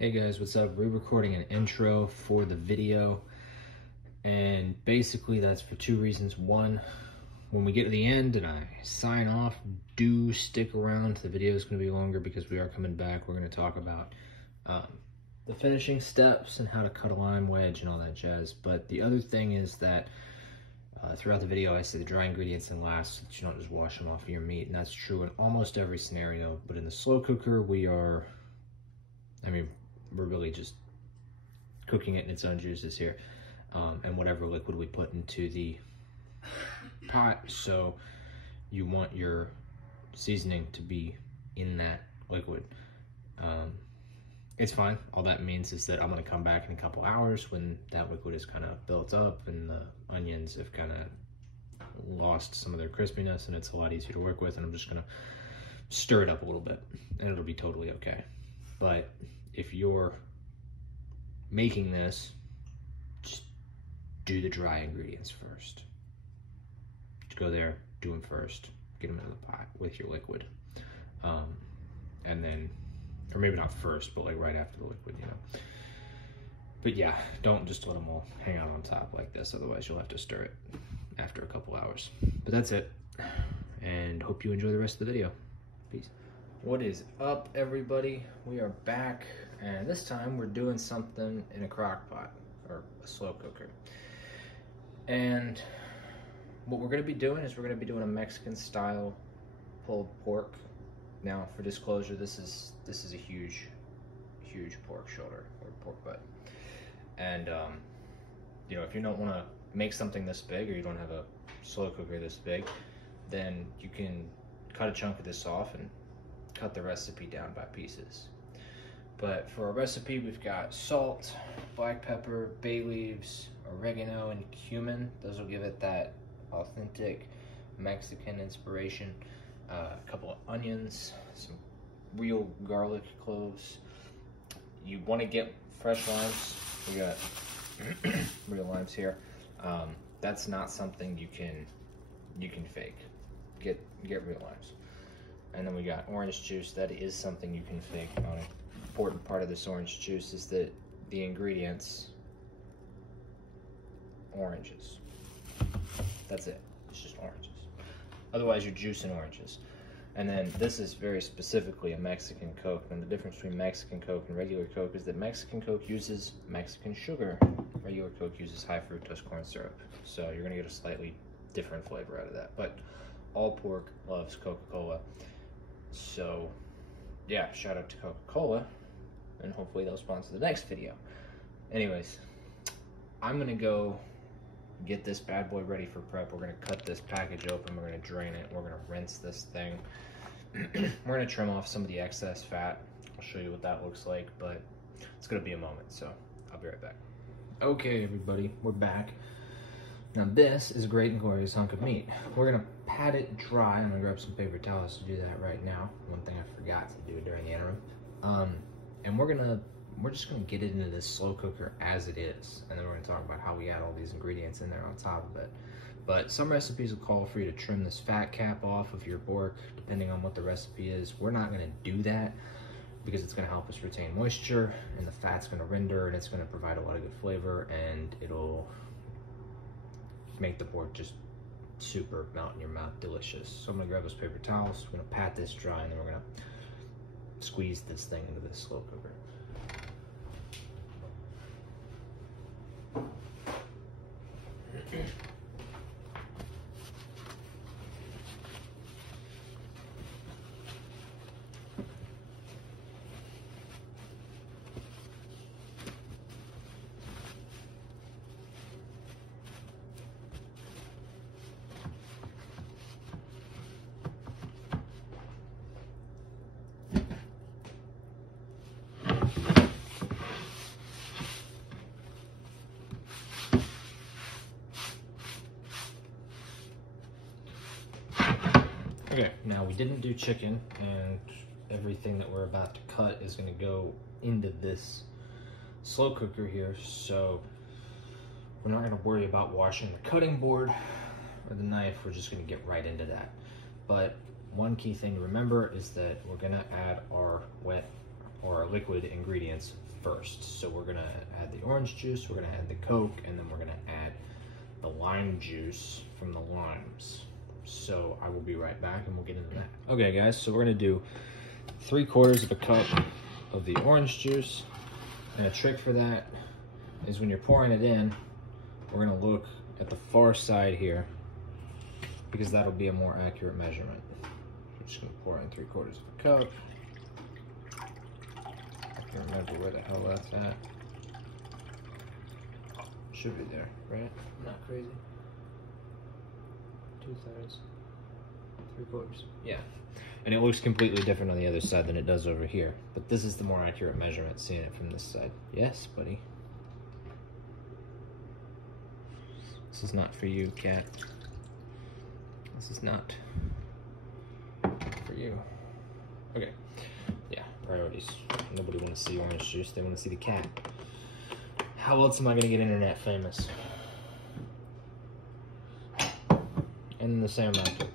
Hey guys, what's up? Re-recording an intro for the video, and basically that's for two reasons. One, when we get to the end and I sign off, do stick around. The video is going to be longer because we are coming back. We're going to talk about the finishing steps and how to cut a lime wedge and all that jazz. But the other thing is that throughout the video I say the dry ingredients in last so that you don't just wash them off of your meat, and that's true in almost every scenario. But in the slow cooker, we're really just cooking it in its own juices here, and whatever liquid we put into the pot. So you want your seasoning to be in that liquid. It's fine. All that means is that I'm going to come back in a couple hours when that liquid is kind of built up and the onions have kind of lost some of their crispiness and it's a lot easier to work with, and I'm just going to stir it up a little bit and it'll be totally okay. But if you're making this, just do the dry ingredients first. Just go there, do them first, get them into the pot with your liquid. And then, or maybe not first, but like right after the liquid, you know. But yeah, don't just let them all hang out on top like this, otherwise you'll have to stir it after a couple hours. But that's it, and hope you enjoy the rest of the video. Peace. What is up, everybody? We are back, and this time we're doing something in a crock pot or a slow cooker. And what we're going to be doing is we're going to be doing a Mexican style pulled pork. Now, for disclosure, this is a huge pork shoulder or pork butt. And you know, if you don't want to make something this big, or you don't have a slow cooker this big, then you can cut a chunk of this off and cut the recipe down by pieces. But for our recipe, we've got salt, black pepper, bay leaves, oregano, and cumin. Those will give it that authentic Mexican inspiration. A couple of onions, some real garlic cloves. You want to get fresh limes. We got real limes here. That's not something you can fake. Get real limes. And then we got orange juice. That is something you can fake. An important part of this orange juice is that the ingredients, oranges. That's it. It's just oranges. Otherwise, you're juicing oranges. And then this is very specifically a Mexican Coke. And the difference between Mexican Coke and regular Coke is that Mexican Coke uses Mexican sugar. Regular Coke uses high fructose corn syrup. So you're going to get a slightly different flavor out of that. But all pork loves Coca-Cola. So yeah, shout out to Coca-Cola, and hopefully they'll sponsor the next video. Anyways, I'm going to go get this bad boy ready for prep. We're going to cut this package open, we're going to drain it, we're going to rinse this thing. We're going to trim off some of the excess fat. I'll show you what that looks like, but it's going to be a moment, so I'll be right back. Okay, everybody, we're back. Now this is a great and glorious hunk of meat. We're going to pat it dry. I'm going to grab some paper towels to do that right now. One thing I forgot to do during the interim. And we're just going to get it into this slow cooker as it is. And then we're going to talk about how we add all these ingredients in there on top of it. But some recipes will call for you to trim this fat cap off of your pork, depending on what the recipe is. We're not going to do that because it's going to help us retain moisture, and the fat's going to render, and it's going to provide a lot of good flavor, and it'll make the pork just super melt in your mouth, delicious. So I'm gonna grab those paper towels, we're gonna pat this dry, and then we're gonna squeeze this thing into this slow cooker. Okay, now we didn't do chicken, and everything that we're about to cut is going to go into this slow cooker here, so we're not going to worry about washing the cutting board or the knife. We're just going to get right into that. But one key thing to remember is that we're going to add our wet or our liquid ingredients first. So we're gonna add the orange juice, we're gonna add the Coke, and then we're gonna add the lime juice from the limes. So I will be right back and we'll get into that. Okay guys, so we're gonna do 3/4 of a cup of the orange juice. And a trick for that is when you're pouring it in, we're gonna look at the far side here because that'll be a more accurate measurement. I'm just gonna pour in 3/4 of a cup. I can't remember where the hell that's at. Should be there, right? I'm not crazy. 2/3, 3/4. Yeah. And it looks completely different on the other side than it does over here. But this is the more accurate measurement, seeing it from this side. Yes, buddy. This is not for you, cat. This is not for you. Okay. Yeah, priorities. Nobody wants to see orange juice. They want to see the cat. How else am I going to get internet famous? And the same amount of Coke.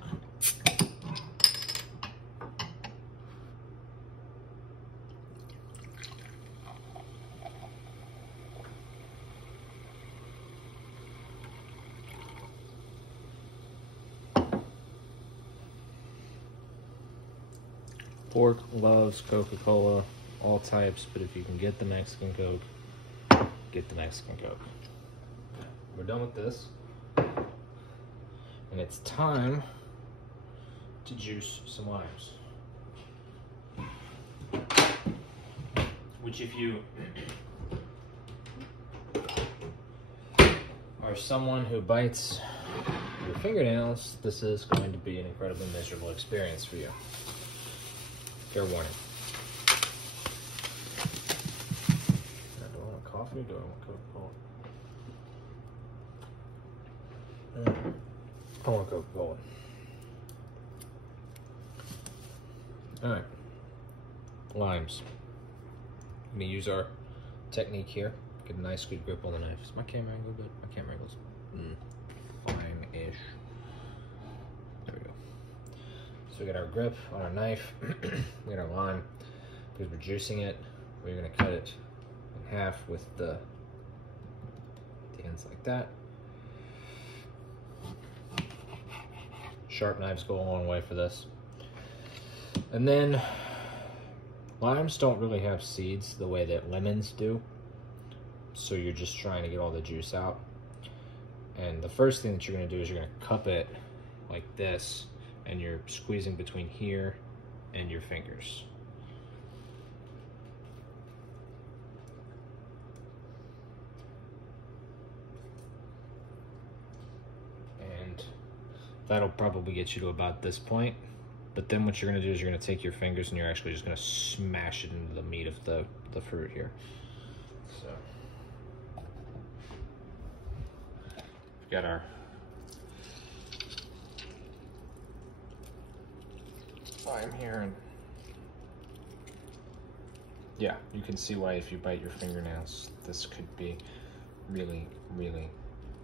Pork loves Coca-Cola, all types, but if you can get the Mexican Coke, get the Mexican Coke. We're done with this. And it's time to juice some limes. Which if you are someone who bites your fingernails, this is going to be an incredibly miserable experience for you. Fair warning. Do I want coffee or do I want Coca-Cola? I want Coca-Cola. Alright. Limes. I'm going to use our technique here. Get a nice good grip on the knife. Is my camera angle good? My camera angle's fine-ish. There we go. So we got our grip on our knife, we got our lime. Because we're juicing it, we're gonna cut it in half with the ends like that. Sharp knives go a long way for this. And then, limes don't really have seeds the way that lemons do. So you're just trying to get all the juice out. And the first thing that you're gonna do is you're gonna cup it like this, and you're squeezing between here and your fingers. And that'll probably get you to about this point. But then what you're gonna do is you're gonna take your fingers and you're actually just gonna smash it into the meat of the fruit here. So, we've got our lime here, and yeah, you can see why if you bite your fingernails, this could be really, really,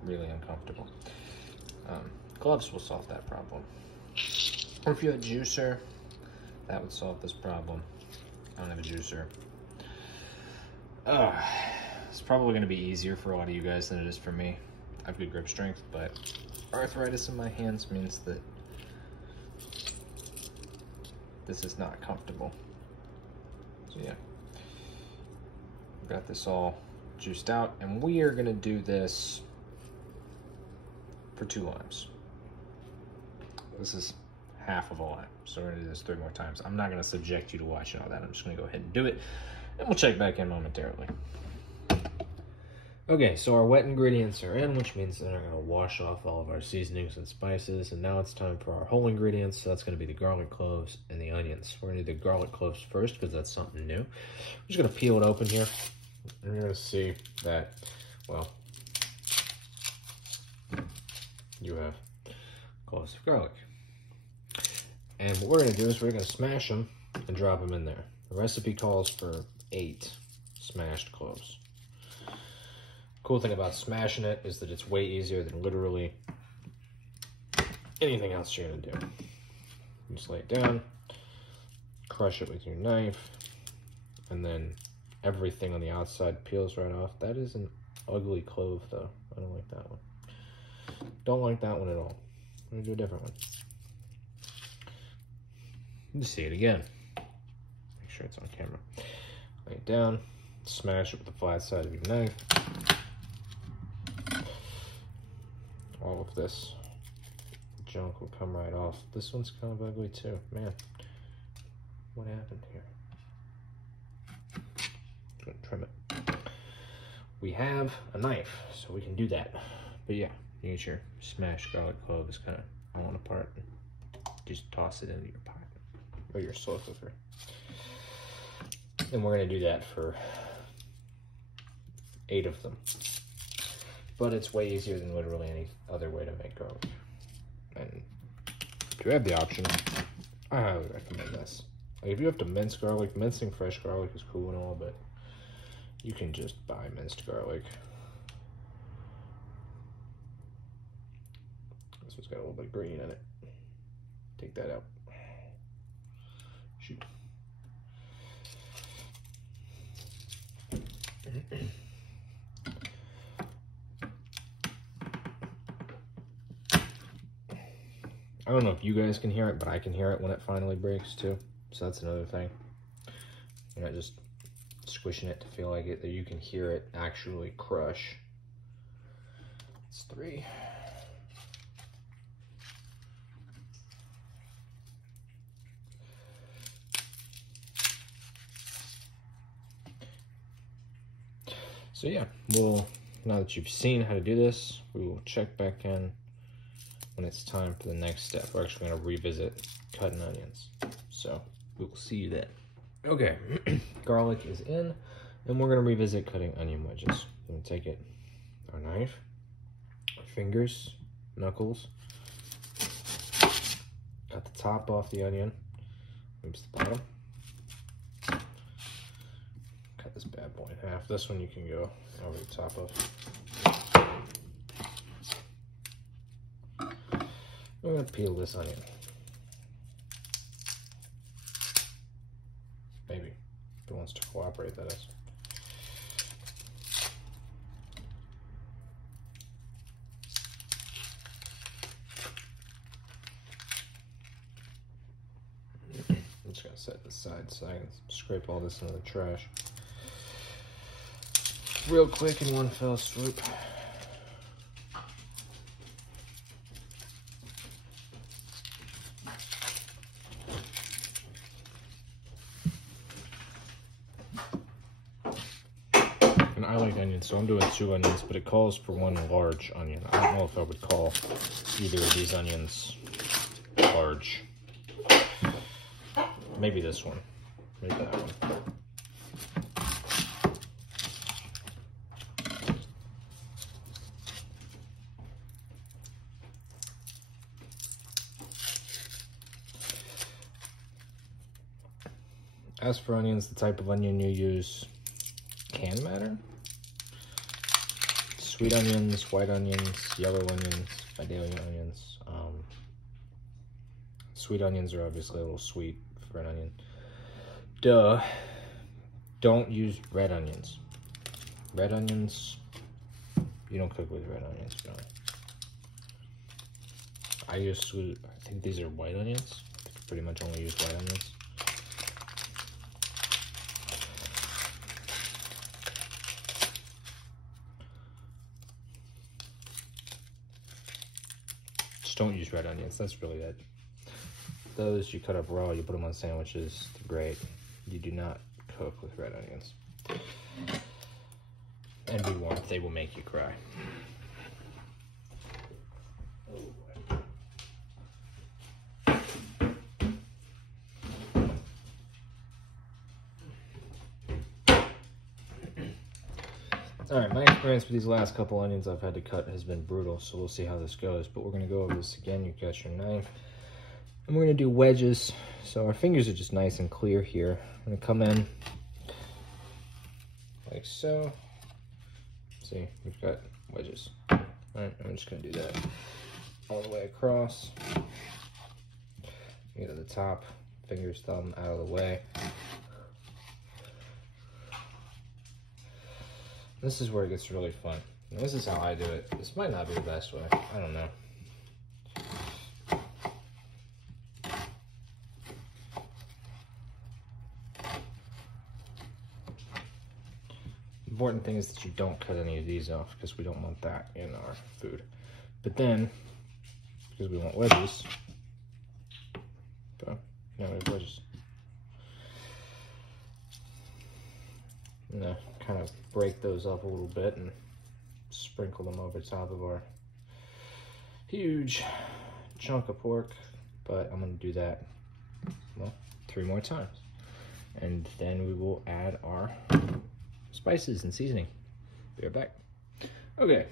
really uncomfortable. Gloves will solve that problem. Or if you have a juicer, that would solve this problem. I don't have a juicer. It's probably gonna be easier for a lot of you guys than it is for me. I have good grip strength, but arthritis in my hands means that this is not comfortable. So yeah, got this all juiced out, and we are gonna do this for 2 limes. This is half of a lime, so we're gonna do this 3 more times. I'm not gonna subject you to watching all that. I'm just gonna go ahead and do it, and we'll check back in momentarily. Okay, so our wet ingredients are in, which means they're gonna wash off all of our seasonings and spices, and now it's time for our whole ingredients. So that's gonna be the garlic cloves and the onions. We're gonna do the garlic cloves first because that's something new. I'm just gonna peel it open here, and you're gonna see that, well, you have cloves of garlic. And what we're gonna do is we're gonna smash them and drop them in there. The recipe calls for 8 smashed cloves. Cool thing about smashing it is that it's way easier than literally anything else you're gonna do. You just lay it down, crush it with your knife, and then everything on the outside peels right off. That is an ugly clove though. I don't like that one. Don't like that one at all. I'm gonna do a different one. Let's see it again. Make sure it's on camera. Lay it down, smash it with the flat side of your knife. All of this junk will come right off. This one's kind of ugly too. Man, what happened here? I'm gonna trim it. We have a knife, so we can do that. But yeah, you get your smashed garlic clove is kind of falling apart. Just toss it into your pot or your slow cooker. And we're gonna do that for 8 of them. But it's way easier than literally any other way to make garlic. And if you have the option, I highly recommend this. Like if you have to mince garlic, mincing fresh garlic is cool and all, but you can just buy minced garlic. This one's got a little bit of green in it. Take that out. Shoot. I don't know if you guys can hear it, but I can hear it when it finally breaks too. So that's another thing. You're not just squishing it to feel like it, that you can hear it actually crush. It's 3. So yeah, now that you've seen how to do this, we will check back in when it's time for the next step. We're actually going to revisit cutting onions. So we will see you then. Okay, garlic is in, and we're going to revisit cutting onion wedges. We're going to take our knife, our fingers, knuckles, cut the top off the onion, oops, the bottom. Cut this bad boy in half. This one you can go over the top of. We're going to peel this onion. Maybe, if it wants to cooperate, that is. I'm just going to set this aside so I can scrape all this into the trash real quick in one fell swoop. And I like onions, so I'm doing 2 onions, but it calls for 1 large onion. I don't know if I would call either of these onions large. Maybe this one. Maybe that one. As for onions, the type of onion you use can matter. Sweet onions, white onions, yellow onions, Vidalia onions. Sweet onions are obviously a little sweet for an onion. Duh. Don't use red onions. Red onions, you don't cook with red onions, no. I think these are white onions. I pretty much only use white onions. Don't use red onions, that's really it. Those you cut up raw, you put them on sandwiches, they're great. You do not cook with red onions. And be warned, they will make you cry. Alright, my experience with these last couple onions I've had to cut has been brutal, so we'll see how this goes. But we're going to go over this again. You've got your knife. And we're going to do wedges. So our fingers are just nice and clear here. I'm going to come in like so. See, we've got wedges. Alright, I'm just going to do that all the way across. Get to the top, fingers, thumb out of the way. This is where it gets really fun. And this is how I do it. This might not be the best way. I don't know. Important thing is that you don't cut any of these off because we don't want that in our food. But then, because we want wedges, now we have wedges. I'm gonna kind of break those up a little bit and sprinkle them over top of our huge chunk of pork. But I'm gonna do that, well, 3 more times. And then we will add our spices and seasoning. Be right back. Okay,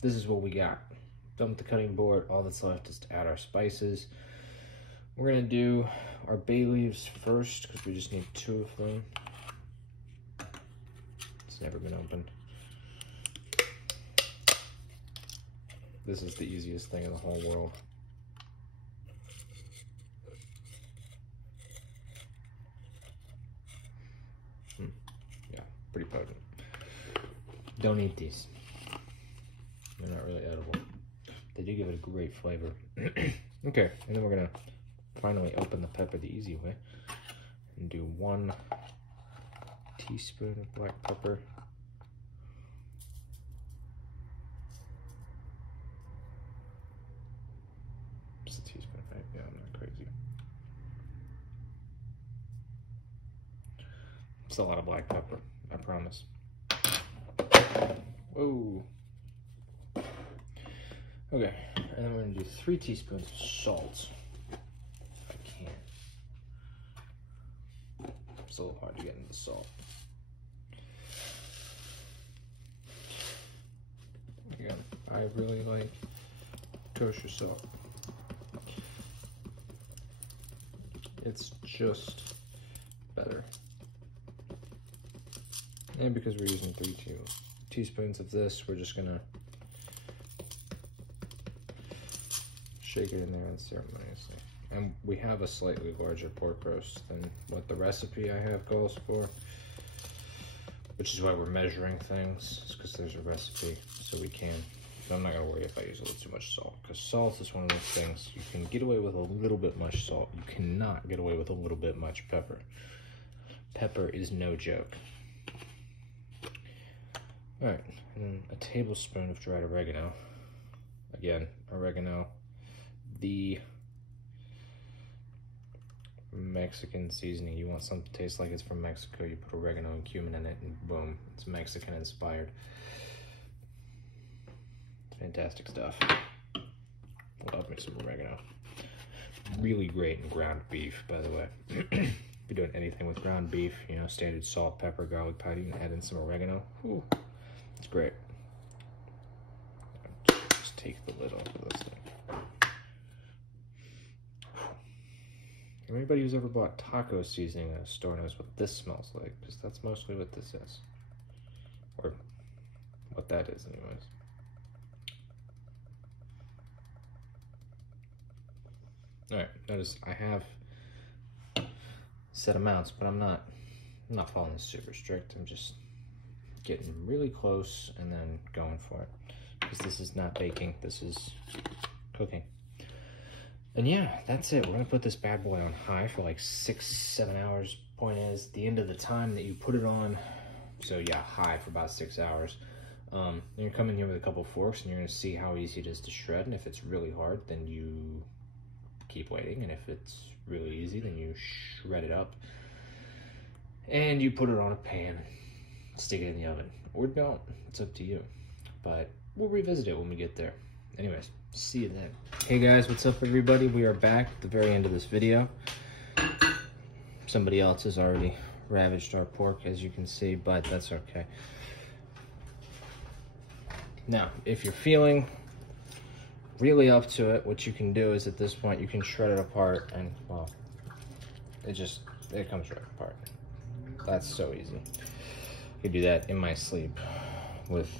this is what we got. Done with the cutting board. All that's left is to add our spices. We're gonna do our bay leaves first because we just need 2 of them. It's never been opened. This is the easiest thing in the whole world. Yeah, pretty potent. Don't eat these. They're not really edible. They do give it a great flavor. Okay, and then we're gonna finally open the pepper the easy way and do 1 teaspoon of black pepper. Just a teaspoon, right? Yeah, I'm not crazy. It's a lot of black pepper, I promise. Whoa. Okay, and then we're gonna do 3 teaspoons of salt. If I can. It's a little hard to get into the salt. Again, I really like kosher salt. It's just better. And because we're using 3 teaspoons of this, we're just gonna shake it in there unceremoniously. And we have a slightly larger pork roast than what the recipe I have calls for, which is why we're measuring things. It's because there's a recipe, so we can. But I'm not gonna worry if I use a little too much salt, because salt is one of those things you can get away with a little bit much salt. You cannot get away with a little bit much pepper. Pepper is no joke. All right, and then a tablespoon of dried oregano. Again, oregano, the Mexican seasoning. You want something to taste like it's from Mexico, you put oregano and cumin in it, and boom, it's Mexican inspired. Fantastic stuff. Love me some oregano. Really great in ground beef, by the way. If you're doing anything with ground beef, you know, standard salt, pepper, garlic powder, you can add in some oregano. Ooh, it's great. Just take the lid off of this thing. Anybody who's ever bought taco seasoning at a store knows what this smells like, because that's mostly what this is. Or what that is, anyways. Alright, notice I have set amounts, but I'm not following this super strict. I'm just getting really close and then going for it. Because this is not baking, this is cooking. And yeah, that's it. We're gonna put this bad boy on high for like 6-7 hours. Point is, the end of the time that you put it on, so yeah, high for about 6 hours. Then you're coming here with a couple forks and you're gonna see how easy it is to shred. And if it's really hard, then you keep waiting. And if it's really easy, then you shred it up. And you put it on a pan, stick it in the oven. Or don't, it's up to you. But we'll revisit it when we get there. Anyways, see you then. Hey guys, what's up everybody? We are back at the very end of this video. Somebody else has already ravaged our pork, as you can see, but that's okay. Now, if you're feeling really up to it, what you can do is at this point, you can shred it apart and, well, it comes right apart. That's so easy. I could do that in my sleep without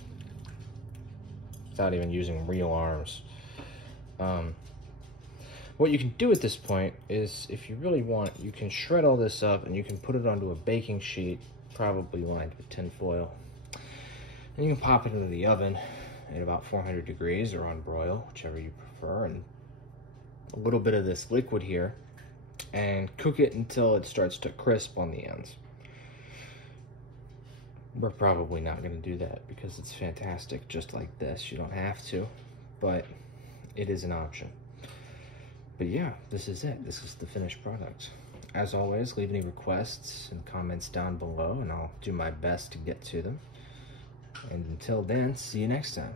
even using real arms. What you can do at this point is, if you really want, you can shred all this up and you can put it onto a baking sheet, probably lined with tin foil. And you can pop it into the oven at about 400 degrees or on broil, whichever you prefer, and a little bit of this liquid here, and cook it until it starts to crisp on the ends. We're probably not going to do that because it's fantastic just like this. You don't have to, but it is an option. But yeah, this is it. This is the finished product. As always, leave any requests and comments down below, and I'll do my best to get to them. And until then, see you next time.